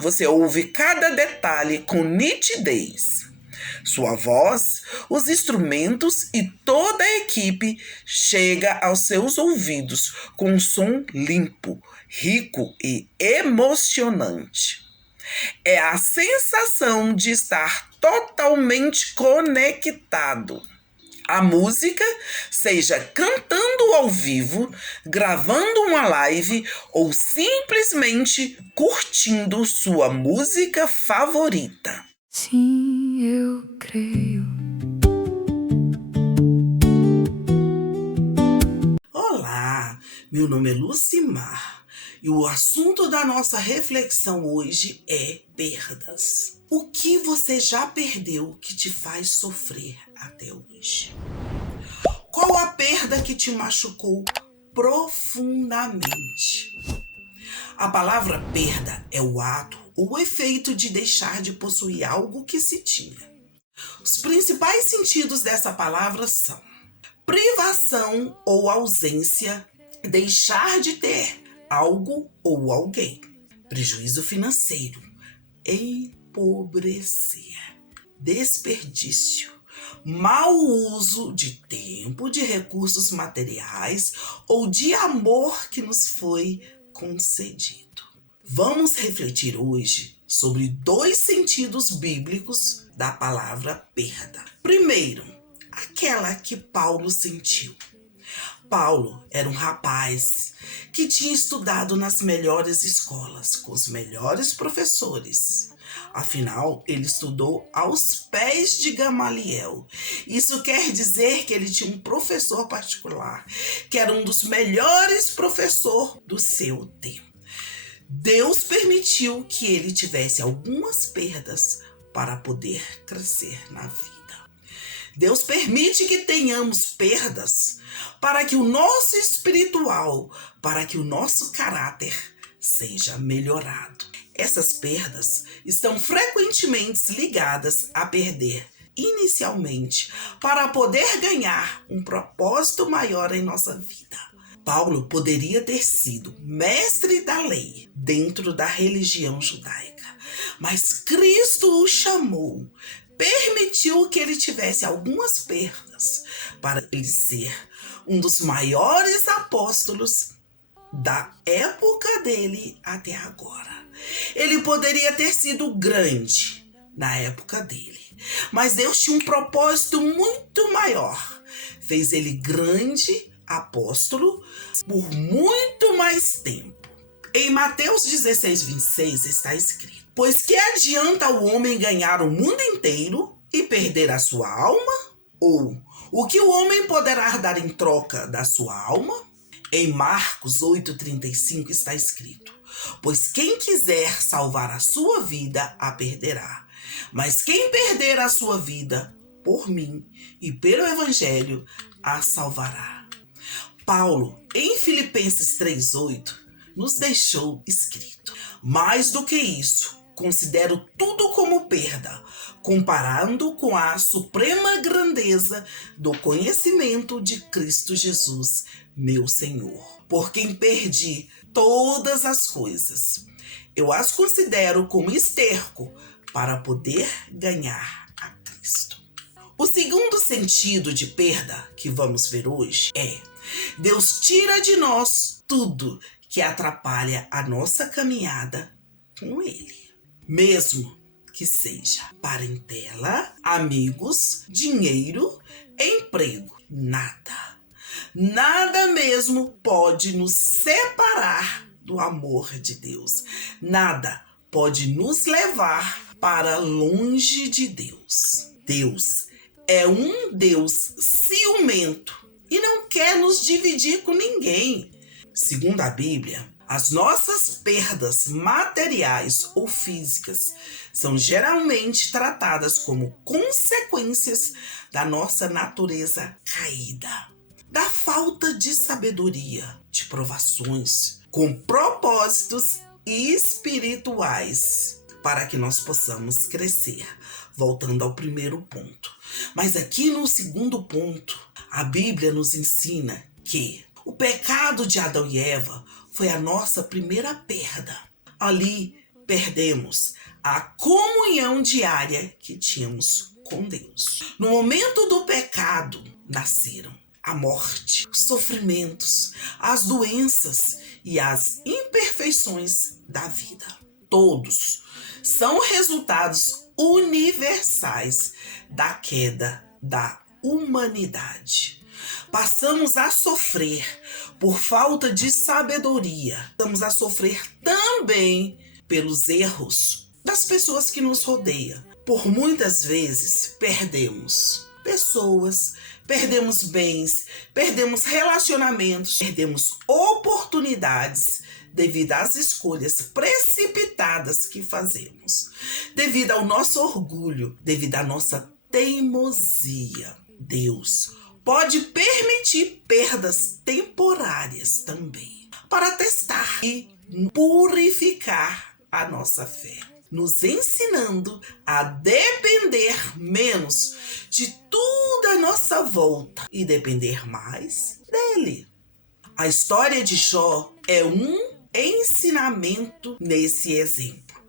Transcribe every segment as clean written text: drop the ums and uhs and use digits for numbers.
Você ouve cada detalhe com nitidez. Sua voz, os instrumentos e toda a equipe chega aos seus ouvidos com um som limpo, rico e emocionante. É a sensação de estar totalmente conectado. A música, seja cantando ao vivo, gravando uma live ou simplesmente curtindo sua música favorita. Sim, eu creio. Olá, meu nome é Lucimar e o assunto da nossa reflexão hoje é perdas. O que você já perdeu que te faz sofrer até hoje? Qual a perda que te machucou profundamente? A palavra perda é o ato ou o efeito de deixar de possuir algo que se tinha. Os principais sentidos dessa palavra são privação ou ausência, deixar de ter algo ou alguém, prejuízo financeiro, empobrecer, desperdício, mau uso de tempo, de recursos materiais ou de amor que nos foi concedido. Vamos refletir hoje sobre 2 sentidos bíblicos da palavra perda. Primeiro, aquela que Paulo sentiu. Paulo era um rapaz que tinha estudado nas melhores escolas, com os melhores professores. Afinal, ele estudou aos pés de Gamaliel. Isso quer dizer que ele tinha um professor particular, que era um dos melhores professores do seu tempo. Deus permitiu que ele tivesse algumas perdas para poder crescer na vida. Deus permite que tenhamos perdas para que o nosso espiritual, para que o nosso caráter seja melhorado. Essas perdas estão frequentemente ligadas a perder inicialmente para poder ganhar um propósito maior em nossa vida. Paulo poderia ter sido mestre da lei dentro da religião judaica, mas Cristo o chamou, permitiu que ele tivesse algumas perdas para ele ser um dos maiores apóstolos da época dele até agora. Ele poderia ter sido grande na época dele, mas Deus tinha um propósito muito maior. Fez ele grande apóstolo por muito mais tempo. Em Mateus 16:26 está escrito: pois que adianta o homem ganhar o mundo inteiro e perder a sua alma? Ou o que o homem poderá dar em troca da sua alma? Em Marcos 8:35 está escrito: pois quem quiser salvar a sua vida, a perderá. Mas quem perder a sua vida, por mim e pelo Evangelho, a salvará. Paulo, em Filipenses 3:8, nos deixou escrito: mais do que isso, considero tudo como perda, comparando com a suprema grandeza do conhecimento de Cristo Jesus, meu Senhor. Por quem perdi todas as coisas, eu as considero como esterco para poder ganhar a Cristo. O segundo sentido de perda que vamos ver hoje é: Deus tira de nós tudo que atrapalha a nossa caminhada com Ele. Mesmo que seja parentela, amigos, dinheiro, emprego, nada mesmo pode nos separar do amor de Deus. Nada pode nos levar para longe de Deus. Deus é um Deus ciumento e não quer nos dividir com ninguém. Segundo a Bíblia, as nossas perdas materiais ou físicas são geralmente tratadas como consequências da nossa natureza caída, da falta de sabedoria, de provações, com propósitos espirituais, para que nós possamos crescer. Voltando ao primeiro ponto. Mas aqui no segundo ponto, a Bíblia nos ensina que o pecado de Adão e Eva foi a nossa primeira perda. Ali, perdemos a comunhão diária que tínhamos com Deus. No momento do pecado, nasceram a morte, os sofrimentos, as doenças e as imperfeições da vida. Todos são resultados universais da queda da humanidade. Passamos a sofrer por falta de sabedoria. Passamos a sofrer também pelos erros das pessoas que nos rodeiam. Por muitas vezes perdemos pessoas, perdemos bens, perdemos relacionamentos, perdemos oportunidades devido às escolhas precipitadas que fazemos, devido ao nosso orgulho, devido à nossa teimosia. Deus pode permitir perdas temporárias também, para testar e purificar a nossa fé, nos ensinando a depender menos de tudo à nossa volta e depender mais dele. A história de Jó é um ensinamento nesse exemplo,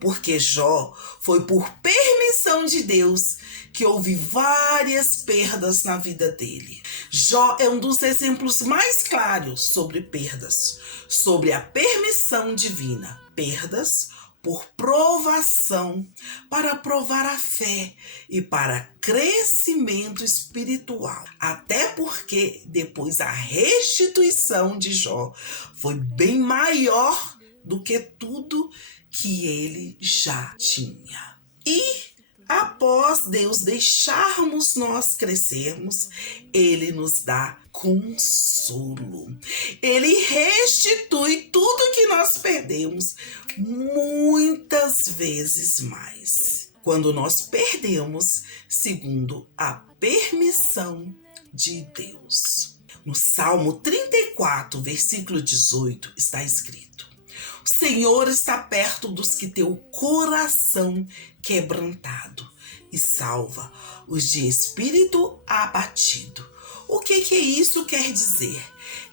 porque Jó foi por permissão de Deus que houve várias perdas na vida dele. Jó é um dos exemplos mais claros sobre perdas, sobre a permissão divina. Perdas por provação, para provar a fé e para crescimento espiritual. Até porque depois a restituição de Jó foi bem maior do que tudo que ele já tinha. E após Deus deixarmos nós crescermos, Ele nos dá consolo. Ele restitui tudo que nós perdemos muitas vezes mais. Quando nós perdemos segundo a permissão de Deus. No Salmo 34, versículo 18, está escrito: o Senhor está perto dos que têm o coração quebrantado e salva os de espírito abatido. O que isso quer dizer?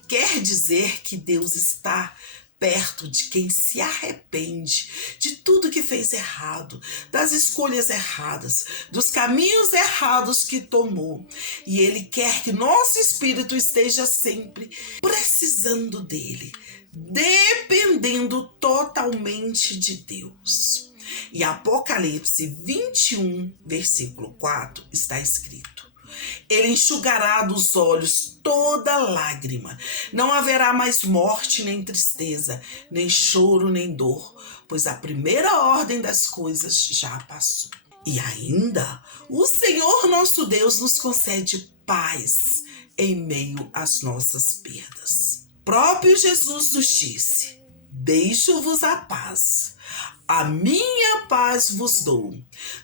Quer dizer que Deus está perto de quem se arrepende de tudo que fez errado, das escolhas erradas, dos caminhos errados que tomou. E Ele quer que nosso espírito esteja sempre precisando dele, dependendo totalmente de Deus. Em Apocalipse 21, versículo 4, está escrito: Ele enxugará dos olhos toda lágrima. Não haverá mais morte, nem tristeza, nem choro, nem dor, pois a primeira ordem das coisas já passou. E ainda, o Senhor nosso Deus nos concede paz em meio às nossas perdas. Próprio Jesus nos disse: deixo-vos a paz. A minha paz vos dou.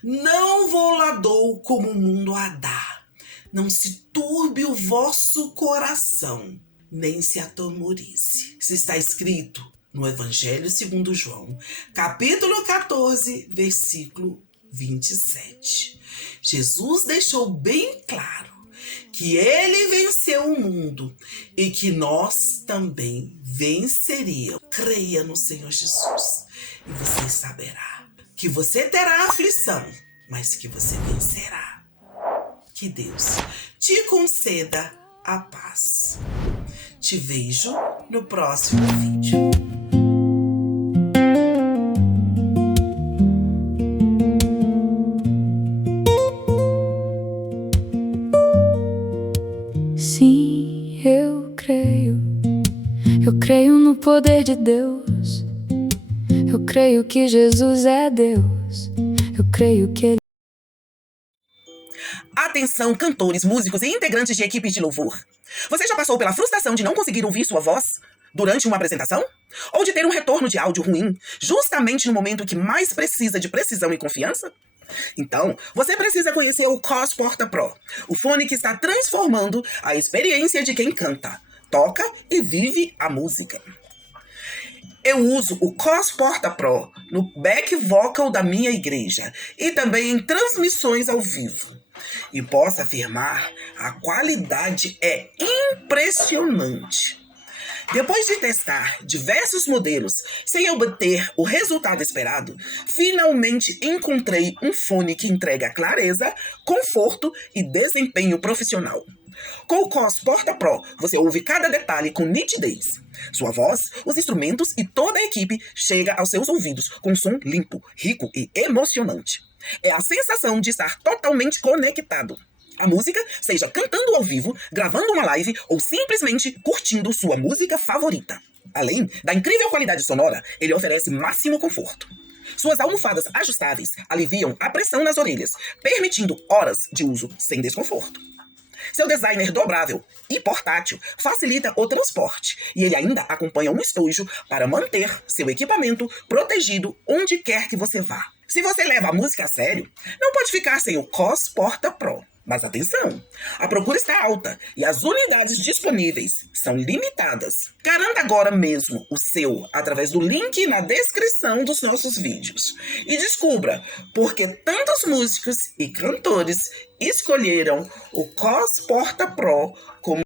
Não vou lá dou como o mundo a dá. Não se turbe o vosso coração, nem se atemorize. Isso está escrito no Evangelho segundo João, capítulo 14, versículo 27. Jesus deixou bem claro que ele venceu o mundo e que nós também venceríamos. Creia no Senhor Jesus e você saberá que você terá aflição, mas que você vencerá. Que Deus te conceda a paz. Te vejo no próximo vídeo. Sim, eu creio. Eu creio no poder de Deus. Eu creio que Jesus é Deus. Eu creio que Ele... Atenção, cantores, músicos e integrantes de equipes de louvor. Você já passou pela frustração de não conseguir ouvir sua voz durante uma apresentação? Ou de ter um retorno de áudio ruim, justamente no momento que mais precisa de precisão e confiança? Então, você precisa conhecer o COS Porta Pro, o fone que está transformando a experiência de quem canta, toca e vive a música. Eu uso o COS Porta Pro no back vocal da minha igreja e também em transmissões ao vivo. E posso afirmar, a qualidade é impressionante. Depois de testar diversos modelos sem obter o resultado esperado, finalmente encontrei um fone que entrega clareza, conforto e desempenho profissional. Com o COS Porta Pro, você ouve cada detalhe com nitidez. Sua voz, os instrumentos e toda a equipe chega aos seus ouvidos com um som limpo, rico e emocionante. É a sensação de estar totalmente conectado. A música, seja cantando ao vivo, gravando uma live ou simplesmente curtindo sua música favorita. Além da incrível qualidade sonora, ele oferece máximo conforto. Suas almofadas ajustáveis aliviam a pressão nas orelhas, permitindo horas de uso sem desconforto. Seu designer dobrável e portátil facilita o transporte e ele ainda acompanha um estojo para manter seu equipamento protegido onde quer que você vá. Se você leva a música a sério, não pode ficar sem o COS Porta Pro. Mas atenção, a procura está alta e as unidades disponíveis são limitadas. Garanta agora mesmo o seu através do link na descrição dos nossos vídeos. E descubra por que tantos músicos e cantores escolheram o COS Porta Pro como